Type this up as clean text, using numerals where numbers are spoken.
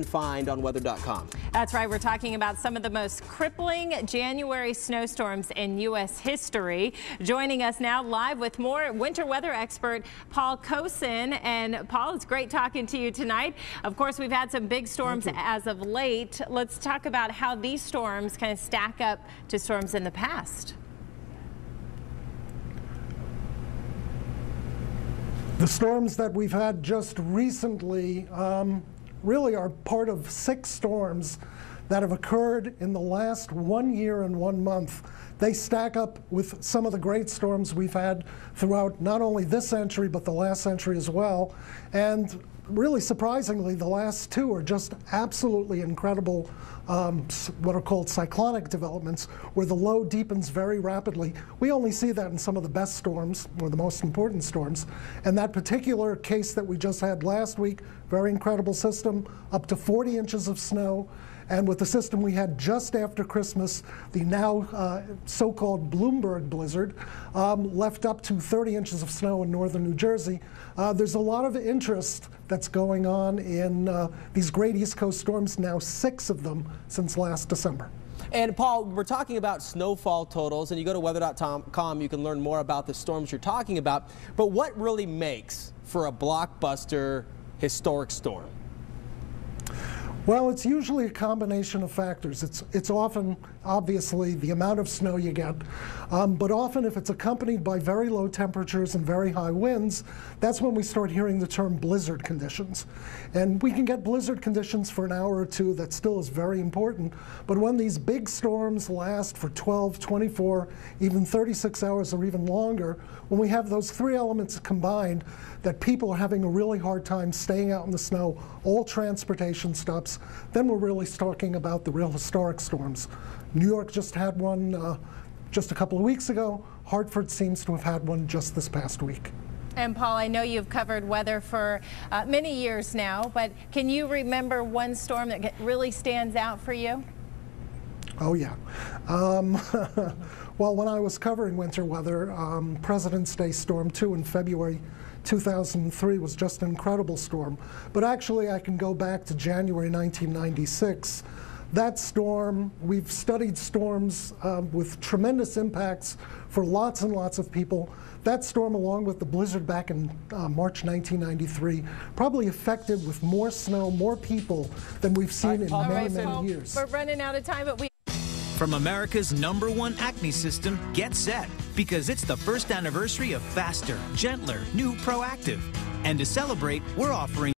can find on weather.com. That's right. We're talking about some of the most crippling January snowstorms in U.S. history. Joining us now live with more winter weather expert Paul Kocin. And Paul, it's great talking to you tonight. Of course, we've had some big storms as of late. Let's talk about how these storms kind of stack up to storms in the past. The storms that we've had just recently really are part of 6 storms that have occurred in the last 1 year and 1 month. They stack up with some of the great storms we've had throughout not only this century, but the last century as well. And really surprisingly, the last 2 are just absolutely incredible, what are called cyclonic developments, where the low deepens very rapidly. We only see that in some of the best storms, or the most important storms. And that particular case that we just had last week, very incredible system, up to 40 inches of snow. And with the system we had just after Christmas, the now so-called Bloomberg blizzard left up to 30 inches of snow in northern New Jersey. There's a lot of interest that's going on in these great East Coast storms, now 6 of them since last December. And Paul, we're talking about snowfall totals, and you go to weather.com, you can learn more about the storms you're talking about. But what really makes for a blockbuster historic storm? Well, it's usually a combination of factors. It's often, obviously, the amount of snow you get, but often if it's accompanied by very low temperatures and very high winds, that's when we start hearing the term blizzard conditions. And we can get blizzard conditions for an hour or 2, that still is very important, but when these big storms last for 12, 24, even 36 hours or even longer, when we have those 3 elements combined, that people are having a really hard time staying out in the snow, all transportation stops, then we're really talking about the real historic storms. New York just had one just a couple of weeks ago. Hartford seems to have had one just this past week. And Paul, I know you've covered weather for many years now, but can you remember one storm that really stands out for you? Oh, yeah. Well, when I was covering winter weather, President's Day Storm 2 in February 2003 was just an incredible storm. But actually, I can go back to January 1996. That storm, we've studied storms with tremendous impacts for lots and lots of people. That storm, along with the blizzard back in March 1993, probably affected with more snow, more people than we've seen in many years. We're running out of time, but From America's #1 acne system, get set, because it's the first anniversary of faster, gentler, new Proactive. And to celebrate, we're offering